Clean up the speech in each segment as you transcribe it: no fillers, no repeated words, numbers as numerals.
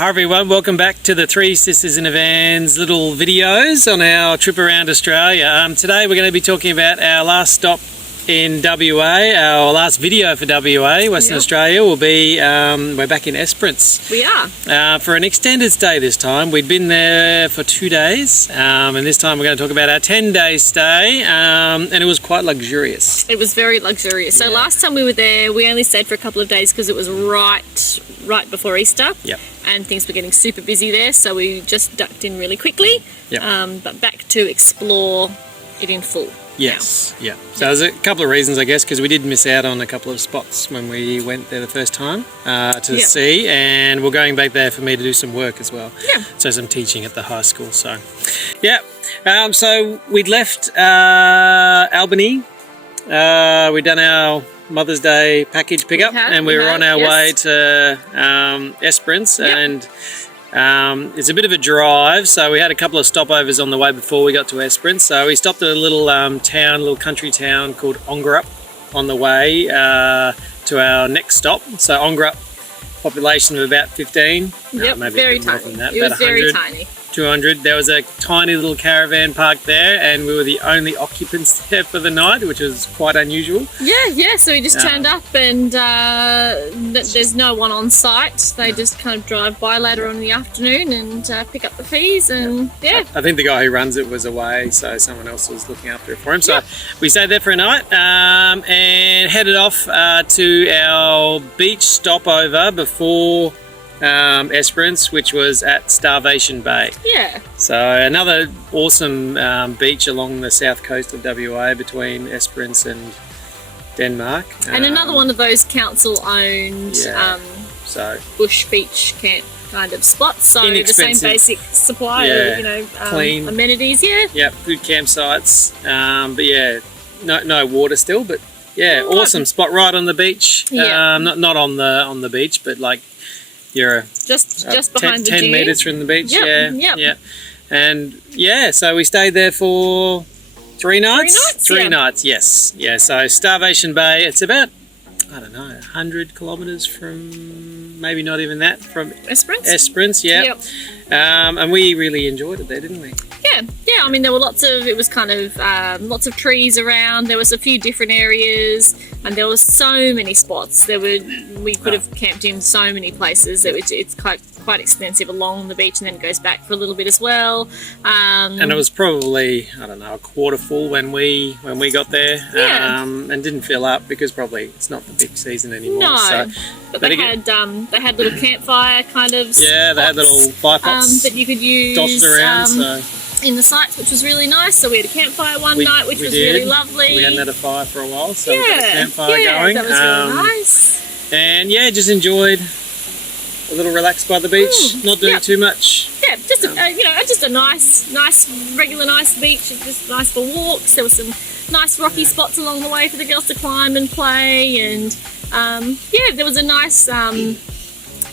Hi everyone, welcome back to the Three Sisters in a Van's little videos on our trip around Australia. Today we're going to be talking about our last stop in WA, our last video for WA, Western Australia will be, we're back in Esperance. We are. For an extended stay this time. We'd been there for 2 days and this time we're going to talk about our 10-day stay and it was quite luxurious. It was very luxurious. So last time we were there, we only stayed for a couple of days because it was right before Easter. Yep. And things were getting super busy there, so we just ducked in really quickly. Yep. But back to explore it in full. Yes, yeah. So there's a couple of reasons, I guess, because we did miss out on a couple of spots when we went there the first time to the sea, and we're going back there for me to do some work as well. Yeah. So some teaching at the high school. So, yeah. So we'd left Albany. We'd done our Mother's Day package pickup, and we were on our way to Esperance, and it's a bit of a drive, so we had a couple of stopovers on the way before we got to Esperance. So we stopped at a little little country town called Onup on the way to our next stop. So Onup, population of about 15. Yep, maybe very more tiny. than that, it was about very tiny. 200. There was a tiny little caravan parked there, and we were the only occupants there for the night, which was quite unusual. Yeah. So we just turned up, and there's no one on site. They just kind of drive by later on in the afternoon and pick up the fees, and I think the guy who runs it was away, so someone else was looking after it for him. So we stayed there for a night and headed off to our beach stopover before Esperance, which was at Starvation Bay. Yeah. So another awesome beach along the south coast of WA between Esperance and Denmark. And another one of those council-owned bush beach camp kind of spots. So the same basic supply of, clean amenities. Yeah, good campsites. But no water still, but awesome spot right on the beach. Yeah. Not on the beach, but like you're just behind the 10 metres from the beach. Yep. And so we stayed there for 3 nights. 3 nights, yes. Yeah, so Starvation Bay, it's about 100 kilometres from, maybe not even that, from Esperance, Yep. And we really enjoyed it there, didn't we? Yeah. I mean, there were lots of trees around. There was a few different areas, and there were so many spots. We could have camped in so many places. It's quite extensive along the beach, and then it goes back for a little bit as well. And it was probably a quarter full when we got there, and didn't fill up because probably it's not the big season anymore. No, but they had little campfire kind of spots, they had little fire pots that you could use dotted around. In the sites, which was really nice. So we had a campfire one night, which was really lovely. We hadn't had a fire for a while, so we got a campfire going. That was really nice. And just enjoyed a little relaxed by the beach, not doing too much. Yeah, just a nice regular beach. It's just nice for walks. There were some nice rocky spots along the way for the girls to climb and play, and there was a nice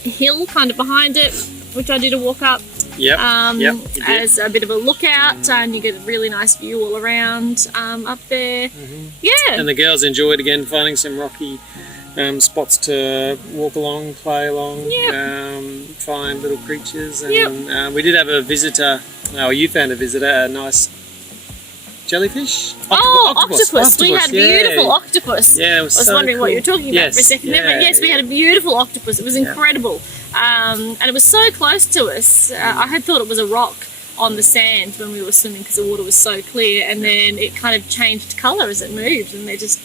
hill kind of behind it, which I did a walk up. As a bit of a lookout, and you get a really nice view all around up there. And the girls enjoyed again finding some rocky spots to walk along, play along, find little creatures, and we did have a visitor. You found a visitor, a nice jellyfish? Octopus. We had a beautiful octopus. Yeah, it was I was wondering what you were talking about for a second. Yes, we had a beautiful octopus. It was incredible. And it was so close to us. I had thought it was a rock on the sand when we were swimming because the water was so clear, and then it kind of changed colour as it moved, and they're just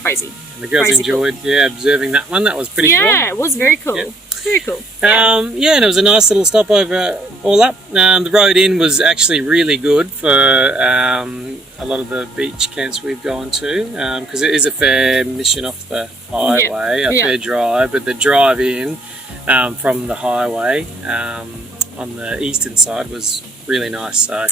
crazy. And the girls enjoyed observing that one. That was pretty cool. Yeah, it was very cool. Yeah. Very cool. And it was a nice little stopover all up. The road in was actually really good for a lot of the beach camps we've gone to, because it is a fair mission off the highway, a fair drive, but the drive in from the highway on the eastern side was really nice. So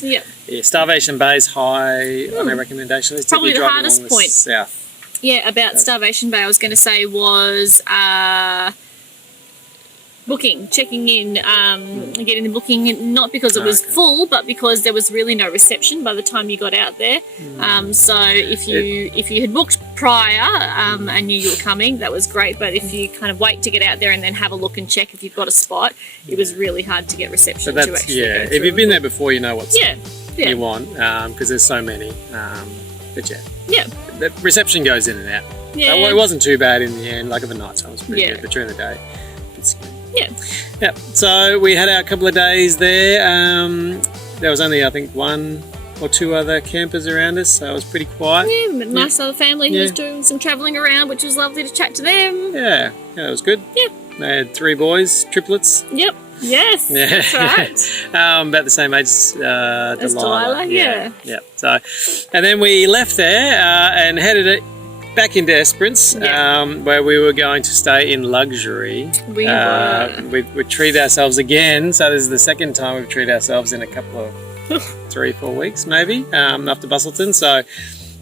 Starvation Bay's high on our recommendation. It's probably the hardest point. South. Yeah, about Starvation Bay, I was going to say was checking in, getting the booking, not because it was full, but because there was really no reception by the time you got out there. So if you had booked prior and knew you were coming, that was great. But if you kind of wait to get out there and then have a look and check if you've got a spot, it was really hard to get reception. So that's, if you've been there before, you know what you want, because there's so many. But the reception goes in and out. So it wasn't too bad in the end. Like, of the night time was pretty good, but during the day, it's good. Yeah. So we had our couple of days there. There was only, I think, 1 or 2 other campers around us, so it was pretty quiet. Yeah, nice other family who was doing some travelling around, which was lovely to chat to them. Yeah, it was good. Yeah. They had 3 boys, triplets. Yep. Yes, that's right. About the same age as Delilah. Yeah. So, and then we left there and headed back into Esperance, where we were going to stay in luxury. We treated ourselves again. So this is the second time we've treated ourselves in a couple of 3-4 weeks, maybe, after Bustleton. So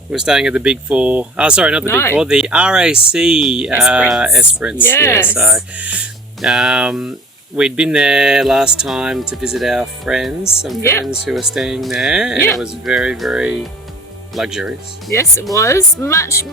we're staying at the Big Four. Oh, sorry, not the Big Four. The RAC Esperance. Yes. So we'd been there last time to visit our friends, some friends who were staying there, and it was very, very luxurious. Yes, it was much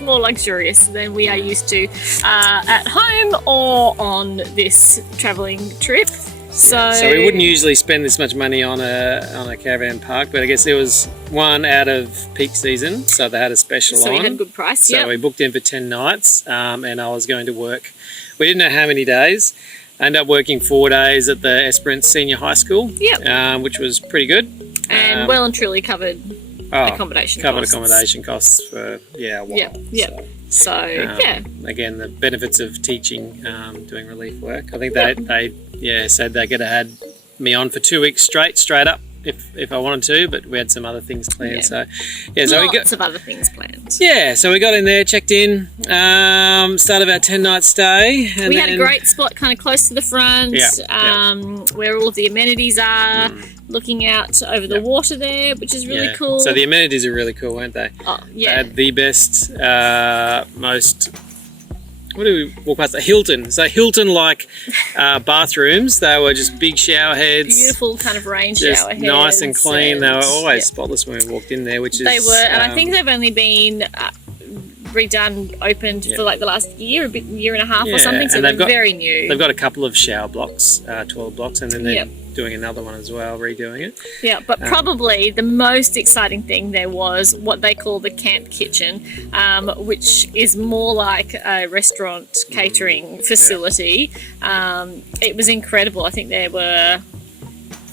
more luxurious than we are used to at home or on this travelling trip. So we wouldn't usually spend this much money on a caravan park, but I guess there was one out of peak season, so they had a special on. So we had a good price. So we booked in for 10 nights, and I was going to work. We didn't know how many days. I ended up working 4 days at the Esperance Senior High School, which was pretty good. And well and truly covered accommodation costs for a while. So again, the benefits of teaching, doing relief work. I think they said they're going to add me on for 2 weeks straight up if I wanted to, but we had some other things planned. So lots of other things planned. Yeah, so we got in there, checked in, started our 10-night stay. And we had a great spot kind of close to the front, where all of the amenities are, looking out over the water there, which is really cool. So the amenities are really cool, weren't they? Oh, yeah. They had the best, most... What do we walk past? Hilton. So Hilton-like bathrooms. They were just big shower heads. Beautiful kind of rain shower heads. Nice and clean. They were always spotless when we walked in there, which is... They were, and I think they've only been redone, opened for like the last year and a half or something, so they're very new. They've got a couple of shower blocks, toilet blocks, and then they're doing another one as well, redoing it. Yeah, but probably the most exciting thing there was what they call the camp kitchen, which is more like a restaurant catering facility. It was incredible. I think there were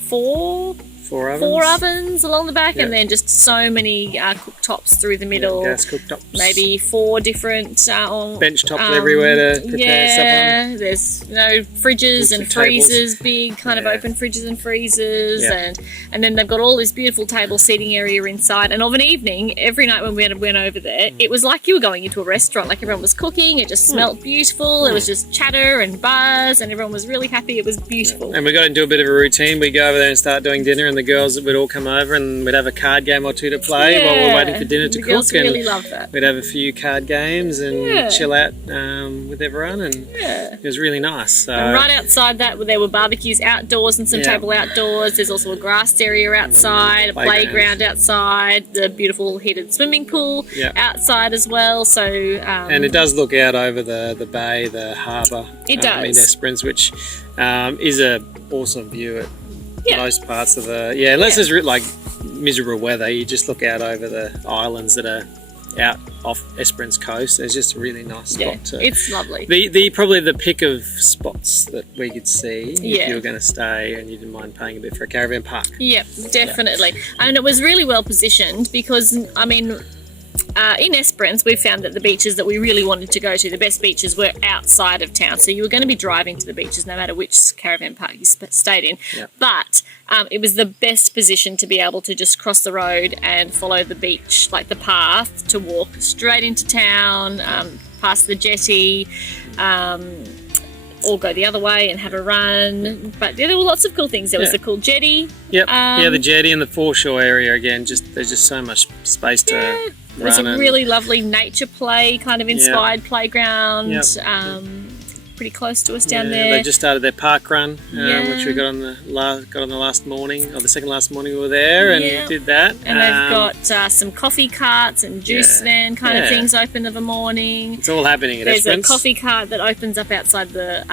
four ovens along the back, and then just so many cooktops through the middle. Gas cooktops. Maybe 4 different bench tops everywhere to prepare stuff on. There's fridges and freezers, big kind of open fridges and freezers, and then they've got all this beautiful table seating area inside. And of an evening, every night when we went over there, it was like you were going into a restaurant. Like, everyone was cooking. It just smelled beautiful. It was just chatter and buzz, and everyone was really happy. It was beautiful. And we got into a bit of a routine. We go over there and start doing dinner, and the girls would all come over and we'd have a card game or 2 to play while we're waiting for dinner to cook. Girls really love that. We'd have a few card games and chill out with everyone, and it was really nice. And right outside that, there were barbecues outdoors and some table outdoors. There's also a grassed area outside, a playground outside, the beautiful heated swimming pool outside as well. So and it does look out over the bay, the harbour. It does. In Esperance, which is a awesome view at most parts of the unless it's like miserable weather, you just look out over the islands that are out off Esperance coast. It's just a really nice spot. It's lovely. The probably the pick of spots that we could see if you were going to stay and you didn't mind paying a bit for a caravan park. Yep, definitely. And it was really well positioned because, I mean, in Esperance, we found that the beaches that we really wanted to go to, the best beaches, were outside of town. So you were going to be driving to the beaches no matter which caravan park you stayed in. Yep. But it was the best position to be able to just cross the road and follow the beach, like the path, to walk straight into town, past the jetty, or go the other way and have a run. But there were lots of cool things. There was the cool jetty. Yep. The jetty and the foreshore area again. There's just so much space to It was a really lovely nature play kind of inspired playground. pretty close to us down there. They just started their park run, which we got on the last morning, or the second last morning we were there, and did that. And they've got some coffee carts and juice van kind of things open of a morning. It's all happening at There's Esperance. a coffee cart that opens up outside the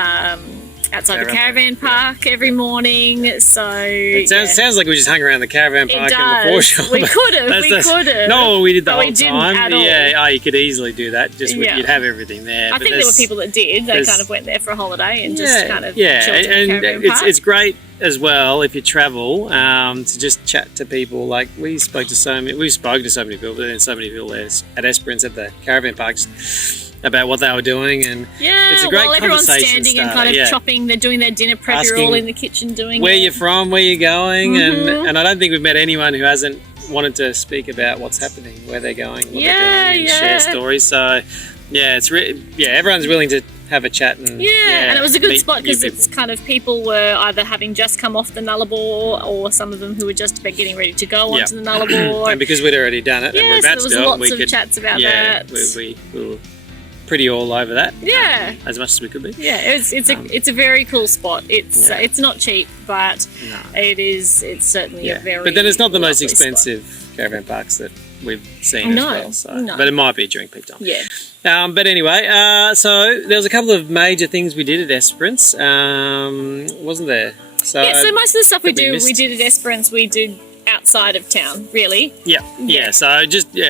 caravan park every morning. So it sounds like we just hung around the caravan park and the foreshore. We could have. No, we did the whole we didn't time. At all. Yeah, you could easily do that. You'd have everything there. I think there were people that did. They kind of went there for a holiday and just kind of chilled in the caravan park. It's great as well if you travel to just chat to people. Like we spoke to so many people, but then so many people there at Esperance at the caravan parks about what they were doing, and it's a great while everyone's conversation standing and kind of chopping, they're doing their dinner prep. You're all in the kitchen doing where you're from, where you're going, and I don't think we've met anyone who hasn't wanted to speak about what's happening, where they're going, what they're doing, and share stories. So everyone's willing to have a chat and and it was a good spot because it's kind of people were either having just come off the Nullarbor or some of them who were just about getting ready to go onto the Nullarbor. And because we'd already done it and we're about so to there go, was lots of chats about that. We were pretty all over that. As much as we could be. It's a very cool spot. It's not cheap, but it's certainly a very. But then it's not the most lovely expensive caravan parks that we've seen as well. So. But it might be during peak time. But anyway, so there was a couple of major things we did at Esperance, wasn't there? So most of the stuff we did at Esperance, we did outside of town, really. So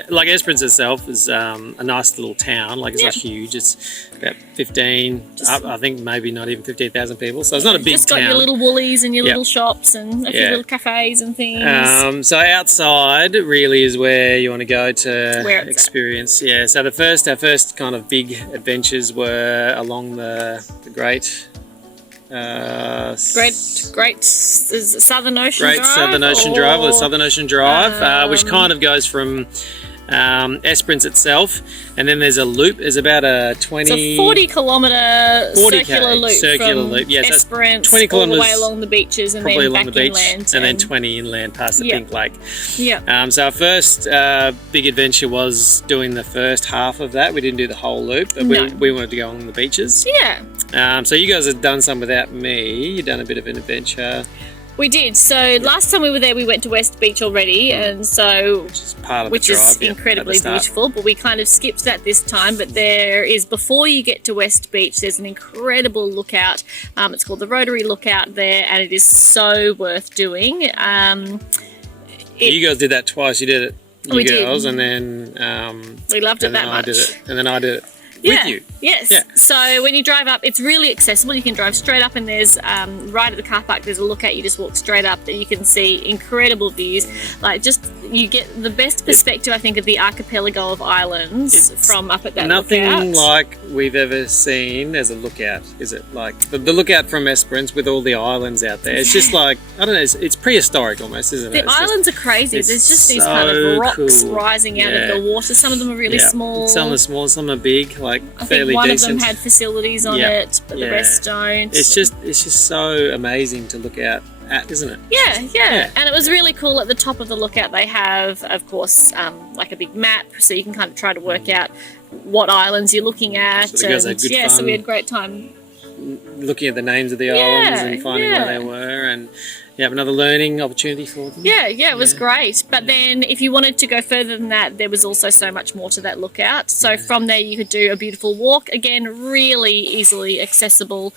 like Esperance itself is a nice little town. Like it's not huge. It's about 15, I think maybe not even 15,000 people. So it's not a big just town. Got your little Woolies and your little shops and a few little cafes and things. So outside really is where you want to go to experience. So our first kind of big adventures were along the Great Southern Ocean Drive. Southern Ocean Drive, or the Southern Ocean Drive, which kind of goes from Esperance itself, and then there's a loop. There's about a 40-kilometre circular loop. Yes, Esperance, 20 kilometres all the way along the beaches, and then back inland, and then 20 inland past the Pink Lake. So our first big adventure was doing the first half of that. We didn't do the whole loop, but we wanted to go along the beaches. So you guys have done some without me. You've done a bit of an adventure. We did. So last time we were there, we went to West Beach already, and so which is incredibly beautiful. But we kind of skipped that this time. But there is, before you get to West Beach, there's an incredible lookout. It's called the Rotary Lookout there, and it is so worth doing. You guys did that twice. You did it, girls, and then we loved it that much. And then I did it. With you. Yes. So when you drive up, it's really accessible. You can drive straight up, and there's right at the car park, there's a lookout. You just walk straight up, and you can see incredible views. Like, just you get the best perspective, I think, of the archipelago of islands from up at that lookout. Nothing like we've ever seen as a lookout, is it? Like the lookout from Esperance with all the islands out there. It's just like, I don't know. It's prehistoric almost, isn't it? The islands are crazy. There's just these kind of rocks rising out of the water. Some of them are really small. Some are small. Some are big. Like I think one of them had facilities on it, but the rest don't. It's just so amazing to look out at, isn't it? Yeah. And it was really cool. At the top of the lookout, they have, of course, like a big map, so you can kind of try to work out what islands you're looking at. So so we had a great time looking at the names of the islands and finding where they were, and another learning opportunity for them. It was great. But then if you wanted to go further than that, there was also so much more to that lookout. So from there you could do a beautiful walk, again really easily accessible,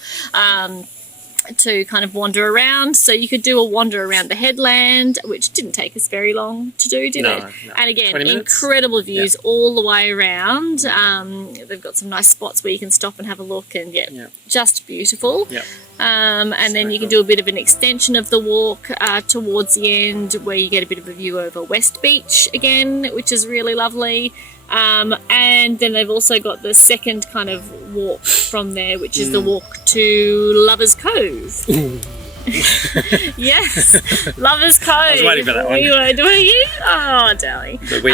to kind of wander around. So you could do a wander around the headland, which didn't take us very long to do, did it? No. And again, incredible views all the way around. They've got some nice spots where you can stop and have a look, and just beautiful. And then you can do a bit of an extension of the walk towards the end, where you get a bit of a view over West Beach again, which is really lovely. And then they've also got the second kind of walk from there, which is the walk to Lovers Cove. Yes, Lovers Cove. I was waiting for that one. Were you? Oh, darling. But we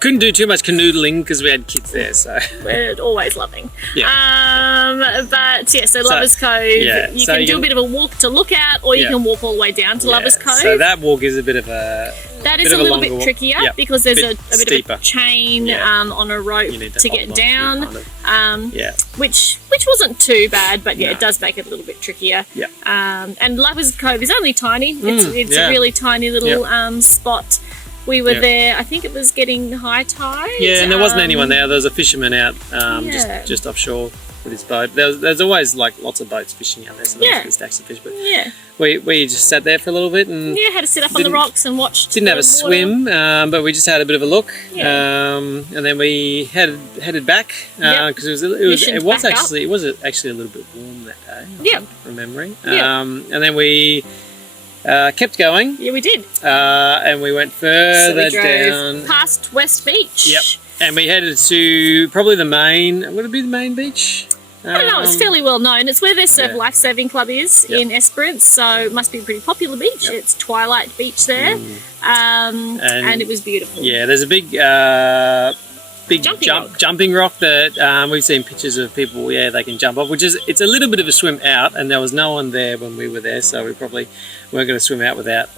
couldn't do too much canoodling because we had kids there, so we're always loving. So Lovers Cove. You can do a bit of a walk to look at, or you can walk all the way down to Lovers Cove. So that walk is a bit of a That is a little bit trickier because there's a bit steeper. of a chain on a rope to get down, which wasn't too bad, but it does make it a little bit trickier. Yeah. And Lovers Cove is only tiny. It's a really tiny little spot. We were there, I think it was getting high tide. Yeah, and there wasn't anyone there. There was a fisherman out just offshore with his boat. There's always like lots of boats fishing out there, so there's stacks of fish. But we just sat there for a little bit and had to sit up on the rocks and watch. Didn't have a swim, but we just had a bit of a look, and then we headed back because it was actually a little bit warm that day. From memory. And then we kept going. Yeah, we did. And we went further down past West Beach. Yep. And we headed to probably the main. Would it be the main beach? I don't know, it's fairly well known. It's where their Surf Lifesaving Club is in Esperance, so it must be a pretty popular beach. It's Twilight Beach there, and it was beautiful. Yeah, there's a big jumping rock that we've seen pictures of people. Yeah, they can jump off, it's a little bit of a swim out, and there was no one there when we were there, so we probably weren't going to swim out without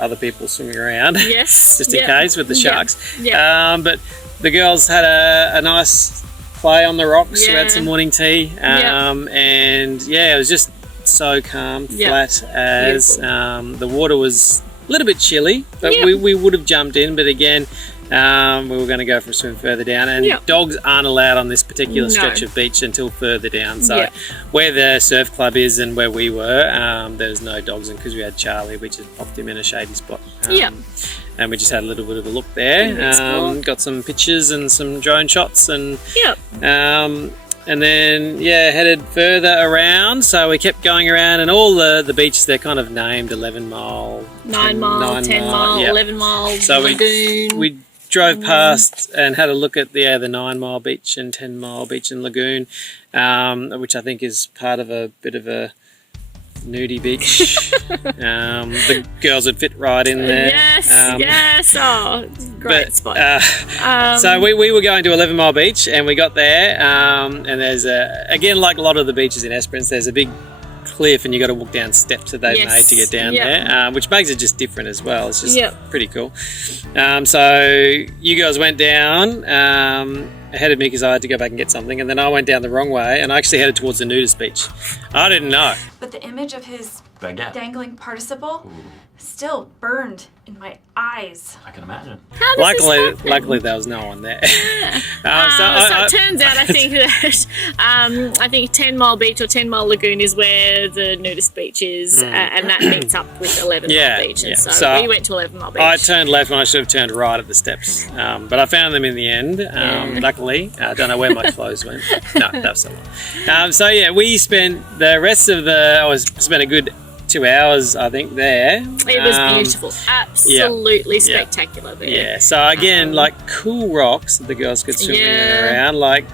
other people swimming around. Yes, just in case with the sharks. But the girls had a nice play on the rocks. We had some morning tea, and it was just so calm, flat as the water was a little bit chilly, but we would have jumped in, but again we were going to go for a swim further down, and dogs aren't allowed on this particular stretch of beach until further down, so where the surf club is and where we were, there's no dogs, and because we had Charlie, we just popped him in a shady spot. And we just had a little bit of a look there, got some pictures and some drone shots, and and then headed further around. So we kept going around, and all the beaches, they're kind of named 11 mile, 9 mile, 10 mile, 11 mile, so lagoon. We drove past and had a look at the 9 mile beach and 10 mile beach and lagoon, which I think is part of a bit of a nudie beach. The girls would fit right in there. Yes. Oh, great spot. So we were going to 11 Mile Beach, and we got there, and there's again, like a lot of the beaches in Esperance, there's a big cliff, and you got to walk down steps that they've made to get down there, which makes it just different as well. It's just pretty cool. So you guys went down ahead of me because I had to go back and get something, and then I went down the wrong way, and I actually headed towards the nudist beach. I didn't know. But the image of his dangling participle still burned in my eyes. I can imagine. Luckily there was no one there. So it turns out, I think that I think 10 Mile Beach or 10 Mile Lagoon is where the nudist beach is, and that meets up with 11 Mile Beach. And so we went to 11 Mile Beach. I turned left when I should have turned right at the steps, but I found them in the end. Luckily, I don't know where my clothes went. No, that's a lie. We spent the rest of spent a good 2 hours, I think, there. It was beautiful. Absolutely spectacular there. Yeah, so again, like cool rocks that the girls could swim in and around. Like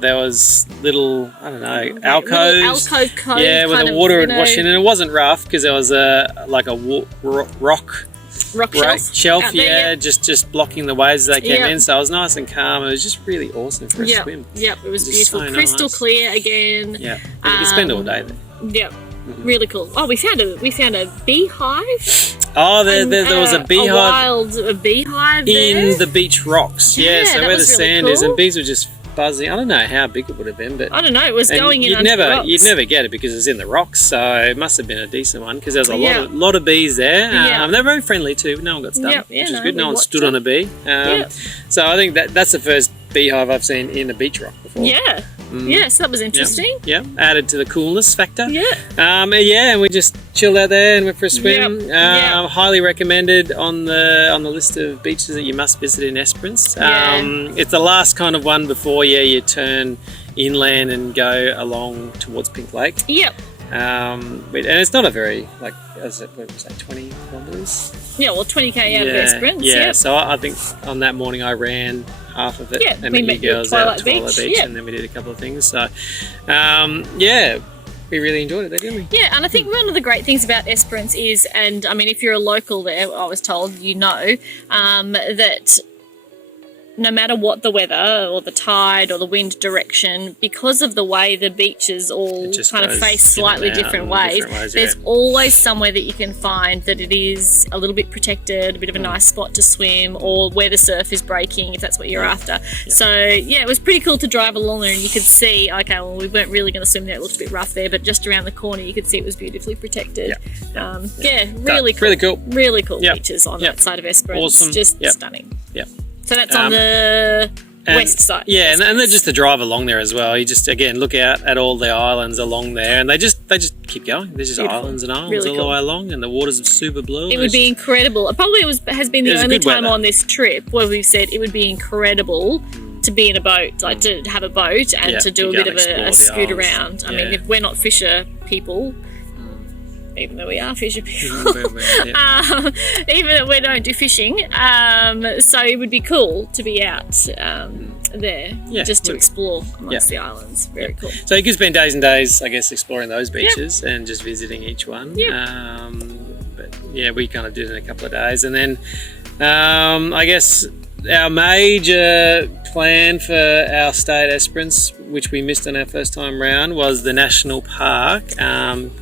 there was little, I don't know, alcoves. Alcove cove. Yeah, where the water would wash in, and it wasn't rough because there was rock shelf there, just blocking the waves as they came in, so it was nice and calm. It was just really awesome for a swim. It was beautiful. So crystal clear again. Yeah, but you could spend all day there. Really cool. Oh, we found a beehive. Oh, there was a beehive. A beehive there. In the beach rocks. So where the sand is, and bees were just buzzing. I don't know how big it would have been, but I don't know. It was going in. You'd never get it because it's in the rocks. So it must have been a decent one because there's a lot of bees there. They're very friendly too. No one got stung, which is good. No one stood on a bee. So I think that's the first beehive I've seen in a beach rock before. Yes, that was interesting. Added to the coolness factor. And we just chilled out there and went for a swim. Highly recommended on the list of beaches that you must visit in Esperance. It's the last kind of one before you turn inland and go along towards Pink Lake. And it's not a very, what was that, 20 kilometres? 20k out of Esperance. So I think on that morning I ran half of it, and then you girls out at Twilight Beach, and then we did a couple of things. So, we really enjoyed it there, didn't we? And I think one of the great things about Esperance is, and I mean, if you're a local there, I was told, that no matter what the weather or the tide or the wind direction, because of the way the beaches all kind of face slightly different ways, there's always somewhere that you can find that it is a little bit protected, a bit of a nice spot to swim, or where the surf is breaking, if that's what you're after. So yeah, it was pretty cool to drive along there, and you could see, okay, well, we weren't really going to swim there, it looked a bit rough there, but just around the corner you could see it was beautifully protected. Really cool. Really cool beaches on that side of Esperance. Awesome. Just stunning. Yep. So that's on the west side. Yeah, and then just to drive along there as well. You just, again, look out at all the islands along there, and they just keep going. There's just islands and islands all the way along, and the water's super blue. It would be incredible. It probably has been the only time on this trip where we've said it would be incredible to be in a boat, like to have a boat and to do a bit of a scoot around. I mean, if we're not fisher people, even though we are fisher people, even though we don't do fishing, so it would be cool to be out there just to explore amongst the islands. Very cool. So you could spend days and days, I guess, exploring those beaches and just visiting each one. But yeah, we kind of did it in a couple of days, and then I guess our major plan for our stay at Esperance, which we missed on our first time round, was the national park,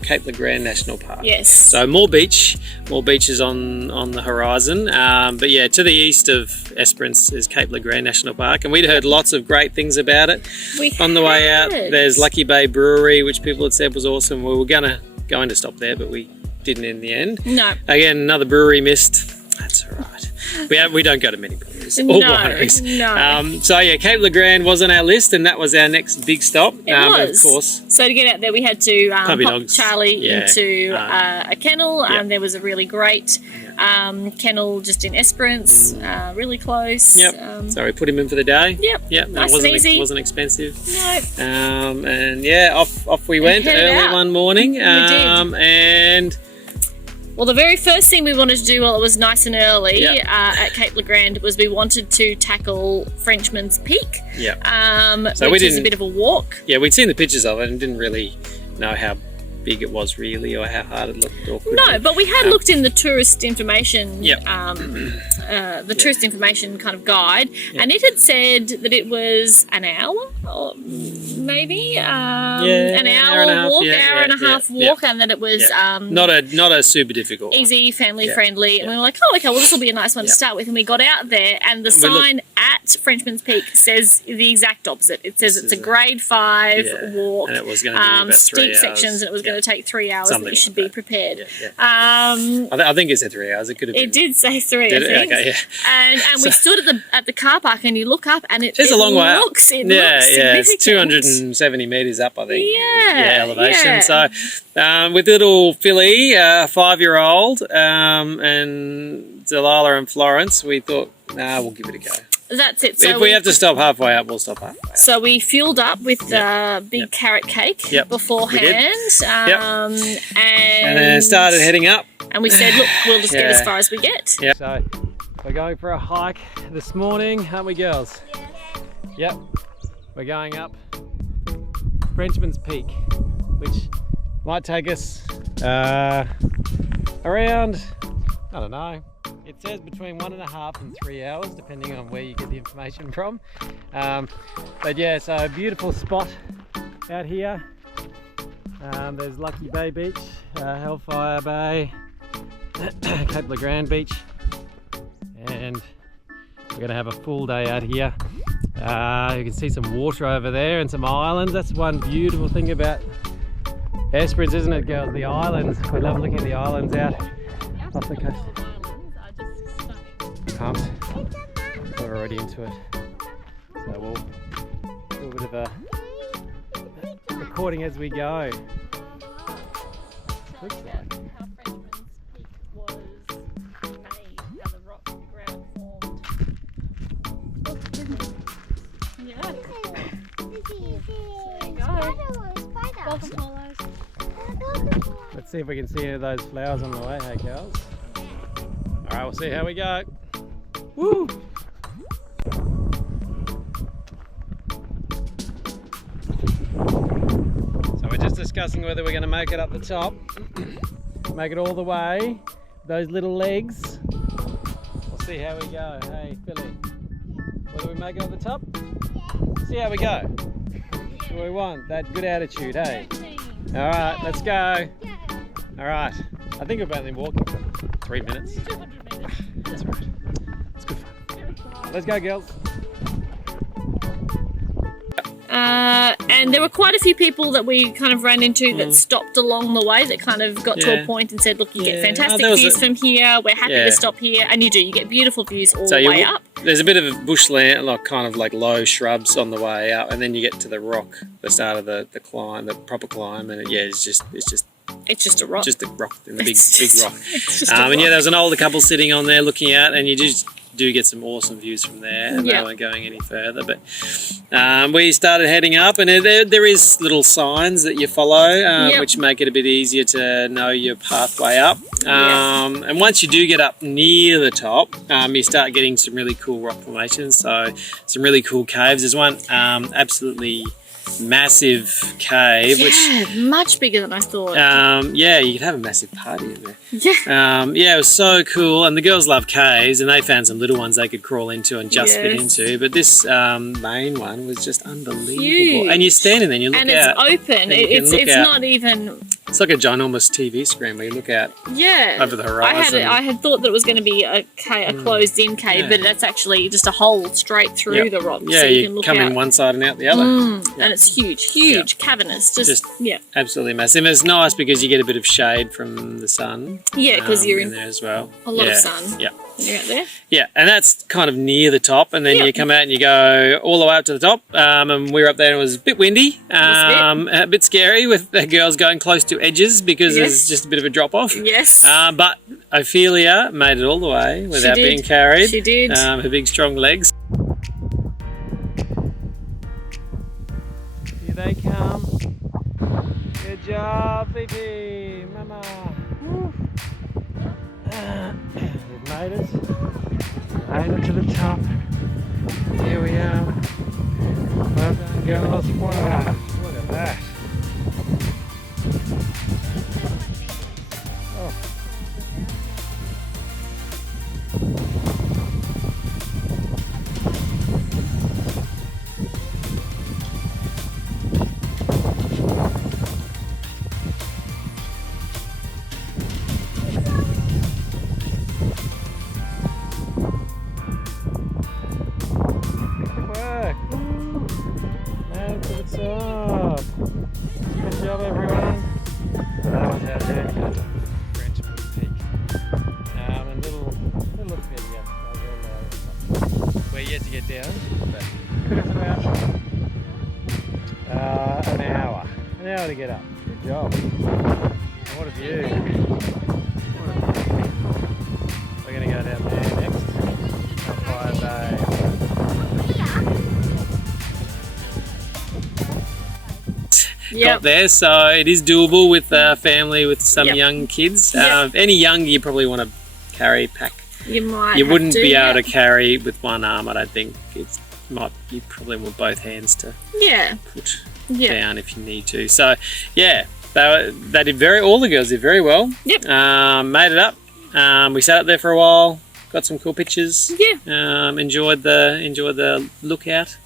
Cape Legrand National Park. Yes. So more beaches on the horizon. But yeah, to the east of Esperance is Cape Legrand National Park, and we'd heard lots of great things about it. On the way out, there's Lucky Bay Brewery, which people had said was awesome. We were going to stop there, but we didn't in the end. No. Again, another brewery missed. That's all right. We don't go to many breweries or wineries. No. So yeah, Cape Legrand was on our list, and that was our next big stop. It was. But of course. So to get out there, we had to pop dogs. Charlie into a kennel. There was a really great kennel just in Esperance, really close. So we put him in for the day. Nice and easy. It wasn't expensive. No. And yeah, off we went early one morning. We did. And well, the very first thing we wanted to do while it was nice and early at Cape Legrand was we wanted to tackle Frenchman's Peak, which is a bit of a walk. Yeah, we'd seen the pictures of it and didn't really know how big it was really, or how hard it looked. No, but we had looked in the tourist information, tourist information kind of guide, and it had said that it was an hour, or maybe an hour walk, hour and a half walk, and that it was not a super difficult, easy, family friendly, and we were like, oh, okay, well, this will be a nice one to start with. And we got out there, and the sign at Frenchman's Peak says the exact opposite. It says it's a grade 5 walk, and it was going to be about steep sections, and it was going to take 3 hours. Something that you should be prepared. I think it said 3 hours. It could have been. It did say 3. I think. Okay, And we stood at the car park, and you look up, and it's a long way up. It looks significant. It's 270 metres up, I think. Elevation. So with little Philly, 5-year-old, and Delilah and Florence, we thought, we'll give it a go. That's it. So if we have to stop halfway up, we'll stop halfway up. So we fueled up with big carrot cake beforehand. And then started heading up. And we said, look, we'll just get as far as we get. So we're going for a hike this morning, aren't we, girls? Yep. We're going up Frenchman's Peak, which might take us around, I don't know. It says between 1.5 and 3 hours, depending on where you get the information from. But yeah, so a beautiful spot out here. There's Lucky Bay Beach, Hellfire Bay, Cape Legrand Beach, and we're going to have a full day out here. You can see some water over there and some islands. That's one beautiful thing about Esperance, isn't it, girls? The islands. We love looking at the islands out off the coast. Pumped. We're already into it. So we'll do a bit of a recording as we go. Looks like. How Frenchman's Peak was made, how the rock, the ground formed. Yeah. There you go. Let's see if we can see any of those flowers on the way, hey girls? Alright, we'll see how we go. Woo! So we're just discussing whether we're going to make it up the top, make it all the way, those little legs. We'll see how we go. Hey Philly, what do make it on the top? See how we go. That's what we want, that good attitude, hey? Alright, let's go. Alright, I think we've only walking for 3 minutes. 200 meters. That's alright. It's good fun. Let's go, girls. And there were quite a few people that we kind of ran into that stopped along the way, that kind of got to a point and said, look, you get fantastic views from here, we're happy to stop here, and you do, you get beautiful views all the way up. There's a bit of bushland, like kind of like low shrubs on the way up, and then you get to the rock, the start of the climb, the proper climb, and it's just a rock. Just a rock, and the big rock. It's just a rock. And yeah, there was an older couple sitting on there looking out, and you just do get some awesome views from there, and they weren't going any further. But we started heading up, and there is little signs that you follow, which make it a bit easier to know your pathway up. And once you do get up near the top, you start getting some really cool rock formations, so some really cool caves. There's one absolutely massive cave, which much bigger than I thought. You could have a massive party in there. It was so cool, and the girls love caves, and they found some little ones they could crawl into and just fit into, but this main one was just unbelievable. Huge. And you're standing there and you look out, and it's open. It's not even, it's like a ginormous TV screen where you look out over the horizon. I had thought that it was going to be a closed in cave, but that's actually just a hole straight through the rock, so you can look come out. in one side and out the other. And it's huge, cavernous, just absolutely massive. And it's nice because you get a bit of shade from the sun. Yeah, because you're in there as well. A lot of sun. Yeah. You're out there. Yeah, and that's kind of near the top, and then you come out and you go all the way up to the top. And we were up there, and it was a bit windy, a bit scary with the girls going close to edges because there's just a bit of a drop off. Yes. But Ophelia made it all the way without being carried. She did. Her big strong legs. Here they come. Good job, Fifi, Mama. Woo. We've made it. Made it to the top. Here we are. Well done, girls. Wow, look at that. Oh. Good job, everyone. That was our journey to Frenchman Peak. And little Ophelia. We're yet to get down, but it took us about an hour to get up. Good job. What a view. We're going to go down there next. Hellfire Bay. Got there, so it is doable with a family with some young kids. Any young you probably want to carry, pack. You wouldn't be able to carry with one arm, I don't think. You probably want both hands to put down if you need to. So they did all the girls did very well. Made it up. We sat up there for a while, got some cool pictures. Enjoyed the lookout.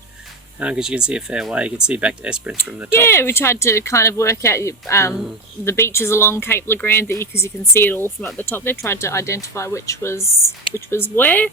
Because you can see a fair way. You can see back to Esperance from the top. Yeah, we tried to kind of work out the beaches along Cape Le Grand, because you can see it all from up the top. They tried to identify which was where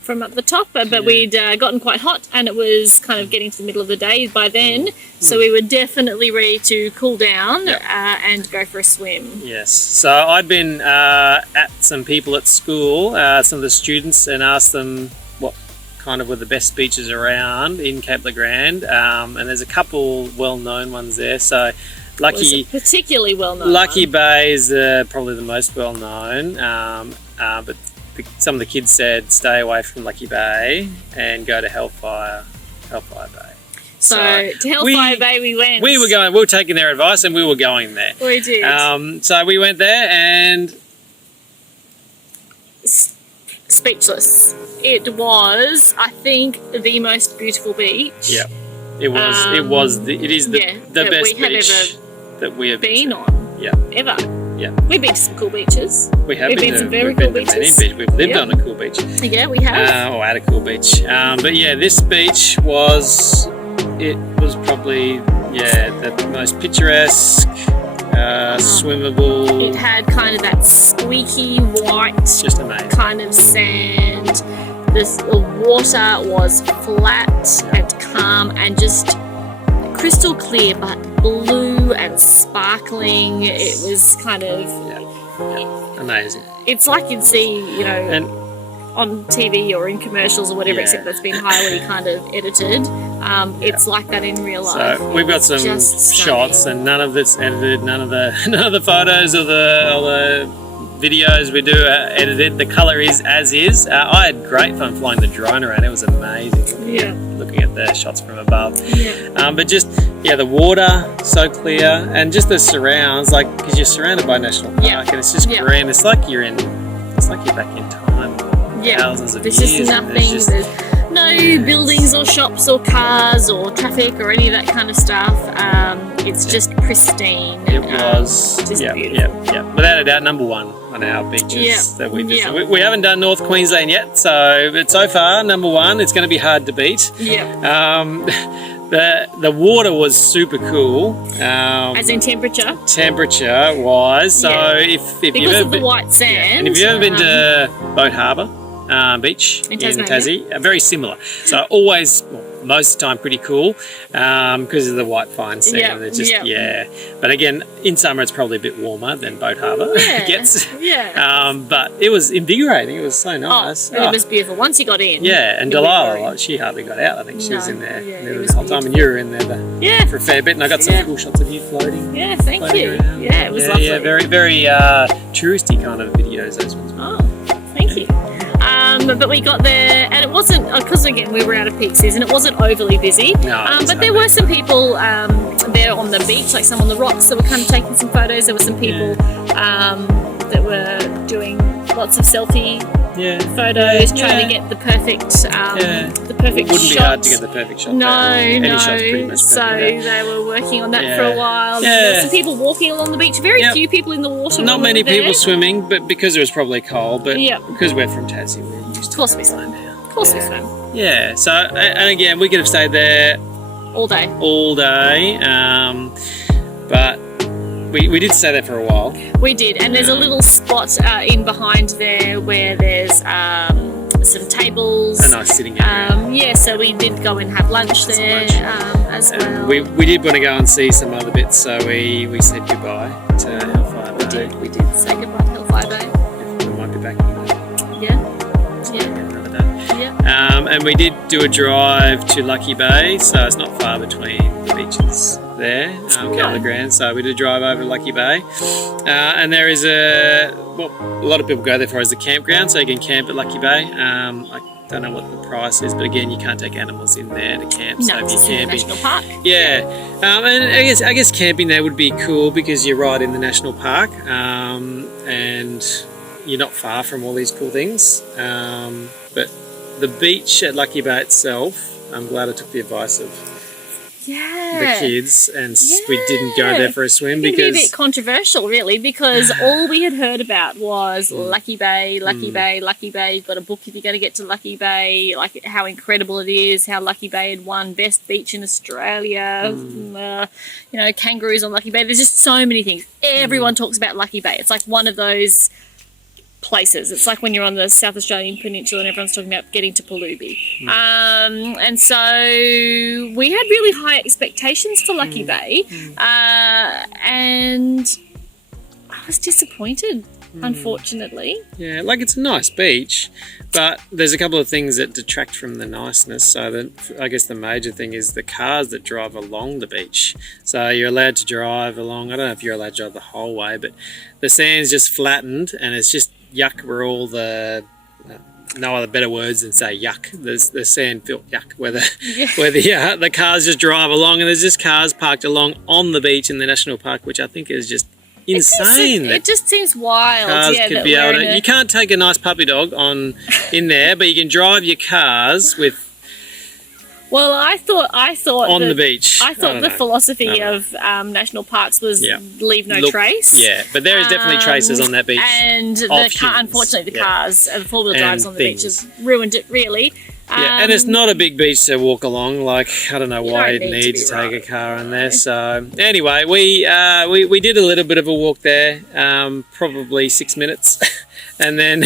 from up the top, but we'd gotten quite hot, and it was kind of getting to the middle of the day by then, so we were definitely ready to cool down and go for a swim. Yes, so I'd been at some people at school, some of the students, and asked them what kind of were the best beaches around in Cape Le Grand, and there's a couple well-known ones there. So particularly well-known Lucky Bay is probably the most well-known, but some of the kids said stay away from Lucky Bay and go to Hellfire Bay. So to Hellfire Bay we went. We were taking their advice, and we were going there. We did. So we went there, and speechless. It was, I think, the most beautiful beach. Yeah, it was. It is the best beach that we have been on. Yeah, ever. Yeah. We've been to some cool beaches. We have We've been to some very cool beaches. We've lived on a cool beach. Yeah, we have. Or at a cool beach. But yeah, this beach was probably the most picturesque, swimmable. It had kind of that squeaky white Just amazing. kind of sand. The water was flat and calm and just crystal clear, but blue and sparkling. It was kind of amazing. It's like you'd see, And on TV or in commercials or whatever, except that's been highly kind of edited. It's like that in real life. so we've got some Just shots, and none of it's edited. None of the photos or the videos we do are edited. The colour is as is. I had great fun flying the drone around. It was amazing. Looking at the shots from above. Yeah. But just the water so clear, and just the surrounds, like because you're surrounded by national park, and it's just green. It's like you're back in time. Thousands of there's years. Just nothing. There's no buildings or shops or cars or traffic or any of that kind of stuff. It's just pristine. It was just beautiful. Yeah. Without a doubt, number one on our beaches that we visit. We haven't done North Queensland yet, but so far number one. It's going to be hard to beat. The water was super cool. As in temperature. Temperature wise. So if because you've ever of the white sand. and if you've ever been to Boat Harbour Beach in Tassie, very similar. So always, most of the time, pretty cool because of the white fine sand. They're just But again, in summer it's probably a bit warmer than Boat Harbour gets. But it was invigorating. It was so nice. It was beautiful once you got in. Yeah, and Delilah, she hardly got out. I think she was in there the whole time, and you were in there for a fair bit. And I got some cool shots of you floating. Yeah, thank you. Around. Yeah, it was lovely. Yeah, very, very touristy kind of videos. Those ones. Oh, thank you. But we got there, and it wasn't because again we were out of peak season. It wasn't overly busy. But there were some people there on the beach, like some on the rocks that were kind of taking some photos. There were some people that were doing lots of selfie photos, trying to get the perfect the perfect It wouldn't shot. be hard to get the perfect shot. No, Any shot's pretty much perfect. So they were working on that for a while. Yeah. There were some people walking along the beach. Very few people in the water. Not many there. people swimming, but because it was probably cold. But Yeah. because we're from Tassie, we're used to Of course we swim. Of course we swim. Yeah. So and again, we could have stayed there All day. But we did stay there for a while. We did, and there's a little spot in behind there where there's some tables. A nice sitting area. So we did go and have lunch there as well. We did want to go and see some other bits, so we said goodbye to Hellfire Bay. We did say goodbye to Hellfire Bay. We might be back on that. Another day. And we did do a drive to Lucky Bay, so it's not far between the beaches there, Cowley Grand. So we did a drive over to Lucky Bay, and there is a lot of people go there for is the campground, so you can camp at Lucky Bay. I don't know what the price is, but again, you can't take animals in there to camp. No, so if it's you're in the camping, national park. and I guess camping there would be cool because you're right in the national park, and you're not far from all these cool things. But the beach at Lucky Bay itself, I'm glad I took the advice of the kids and we didn't go there for a swim because because it can be a bit controversial really, because all we had heard about was Lucky Bay, Lucky Bay, Lucky Bay. You've got a book if you're going to get to Lucky Bay, like how incredible it is, how Lucky Bay had won best beach in Australia, kangaroos on Lucky Bay. There's just so many things. Everyone talks about Lucky Bay. It's like one of those places. It's like when you're on the South Australian Peninsula and everyone's talking about getting to Palubi. And so we had really high expectations for Lucky Bay, and I was disappointed, unfortunately. Yeah, like it's a nice beach, but there's a couple of things that detract from the niceness. So I guess the major thing is the cars that drive along the beach. So you're allowed to drive along, I don't know if you're allowed to drive the whole way, but the sand's just flattened and it's just yuck where all the no other better words than say yuck. The sand filled yuck where the cars just drive along, and there's just cars parked along on the beach in the national park, which I think is just insane. It just seems wild. Cars could be able to. You can't take a nice puppy dog in there, but you can drive your cars with Well, I thought on the beach. I thought the philosophy of national parks was leave no trace. Yeah, but there is definitely traces on that beach. And unfortunately, the cars, the 4-wheel drives on the beach has ruined it really. Yeah, and it's not a big beach to walk along. Like, I don't know why you'd need to take a car on there. So anyway, we did a little bit of a walk there, probably 6 minutes, and then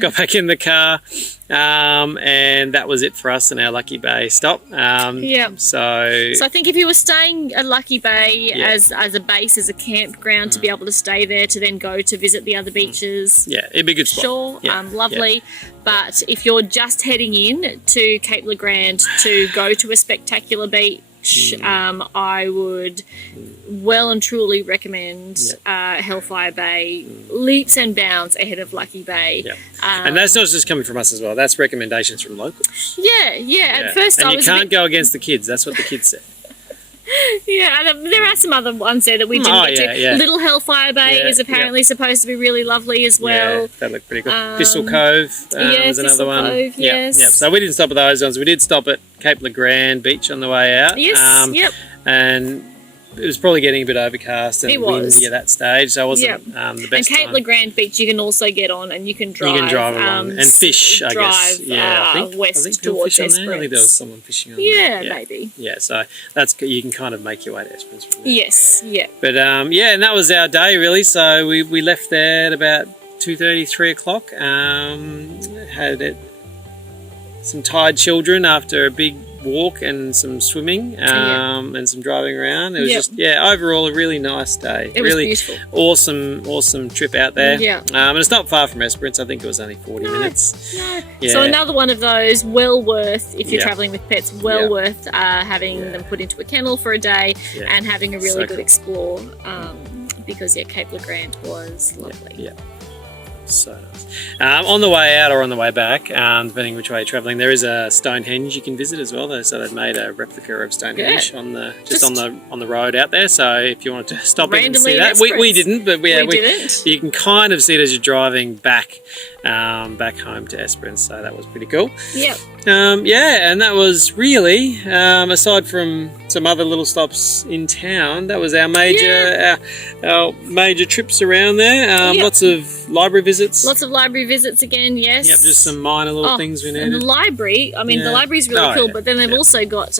got back in the car, and that was it for us in our Lucky Bay stop. So I think if you were staying at Lucky Bay as a base, as a campground, to be able to stay there, to then go to visit the other beaches, it'd be a good spot. Sure, lovely. But if you're just heading in to Cape Legrand to go to a spectacular beach, I would well and truly recommend Hellfire Bay, leaps and bounds ahead of Lucky Bay. And that's not just coming from us as well. That's recommendations from locals. At first and you can't go against the kids. That's what the kids said. And there are some other ones there that we didn't get to. Little Hellfire Bay is apparently supposed to be really lovely as well. Yeah, that looked pretty good. Thistle Cove was another one. Cove, yes. So we didn't stop at those ones. We did stop at Cape Legrand Beach on the way out. And it was probably getting a bit overcast and windy at that stage, so it wasn't the best. And Cape Legrand Beach you can also get on, and you can drive. You can drive along and fish, I guess. I think towards Esperance. I think there was someone fishing on there. Maybe. Yeah, so that's you can kind of make your way to Esperance from there. Yes, But and that was our day really. So we left there at about 2:30, 3 o'clock. Had some tired children after a big walk and some swimming and some driving around. It was just overall a really nice day. It was beautiful. Awesome trip out there. And it's not far from Esperance. I think it was only 40 minutes. So another one of those well worth, if you're travelling with pets, worth having them put into a kennel for a day and having a really good explore, because Cape Legrand was lovely. So nice. On the way out or on the way back, depending which way you're travelling, there is a Stonehenge you can visit as well. So they've made a replica of Stonehenge on the road out there. So if you wanted to stop in and see that, we didn't, but we didn't. You can kind of see it as you're driving back home to Esperance. So that was pretty cool. And that was really, aside from some other little stops in town, that was our major trips around there. Lots of library visits. Lots of library visits again, yes. Just some minor little things we needed. And the library, the library's really cool, but then they've also got,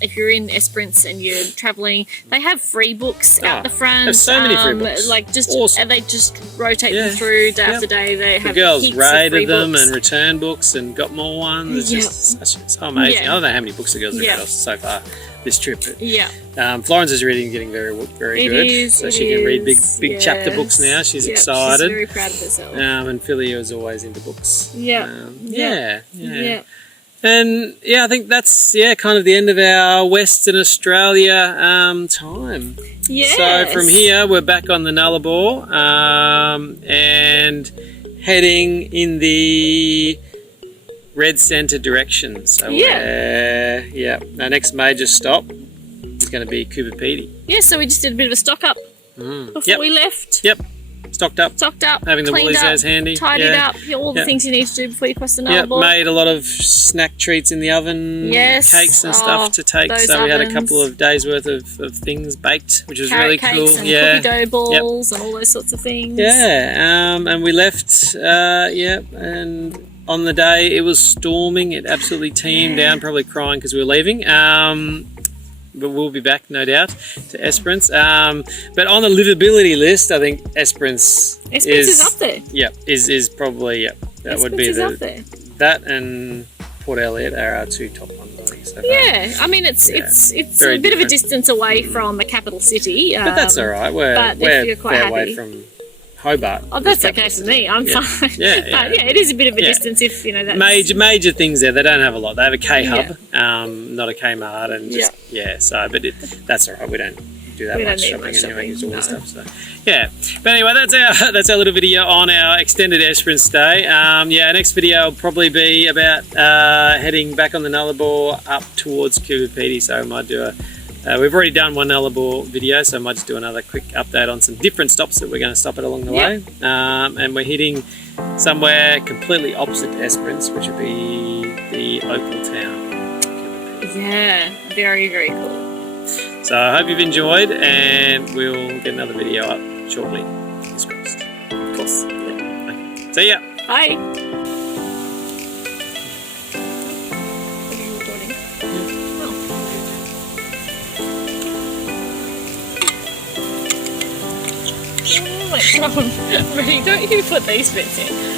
if you're in Esperance and you're travelling, they have free books out the front. They have so many free books. Awesome. And they just rotate them through day after day. They have girls raided them and returned books and got more ones. It's just so amazing. I don't know how many books the girls have read so far this trip. But, Florence's reading getting very good. So she can read big chapter books now. She's excited. She's very proud of herself. And Philly is always into books. And I think that's kind of the end of our Western Australia time. So from here we're back on the Nullarbor and heading in the Red Centre direction. So our next major stop is going to be Coober Pedy. So we just did a bit of a stock up before we left. Stocked up. Having the woolies as handy. Tidied up. All the things you need to do before you cross the Nullarbor. Made a lot of snack treats in the oven. Cakes and stuff to take. So we had a couple of days worth of things baked, which was really cool. And cookie dough balls and all those sorts of things. And we left. And on the day it was storming. It absolutely teamed down, probably crying because we were leaving. But we'll be back, no doubt, to Esperance. But on the livability list, I think Esperance is up there. Is probably that would be up there. That and Port Elliot are our two top ones, I think. So far. It's a bit of a distance away from a capital city. But that's all right. We're quite away from Hobart. That's okay for me. I'm fine. But it is a bit of a distance if that's major things there. They don't have a lot. They have a K hub, not a Kmart, and but that's all right. We don't do that much shopping anyway. Use all the stuff. So but anyway, that's our little video on our extended Esperance stay. Next video will probably be about heading back on the Nullarbor up towards Coober Pedy. So I might do we've already done one Nullarbor video, so I might just do another quick update on some different stops that we're going to stop at along the way. And we're heading somewhere completely opposite to Esperance, which would be the Opal town. Yeah, very, very cool. So I hope you've enjoyed, and we'll get another video up shortly. Fingers crossed. Of course. Okay. See ya. Bye. Are you recording? Oh. Oh my god, really? Don't you put these bits in?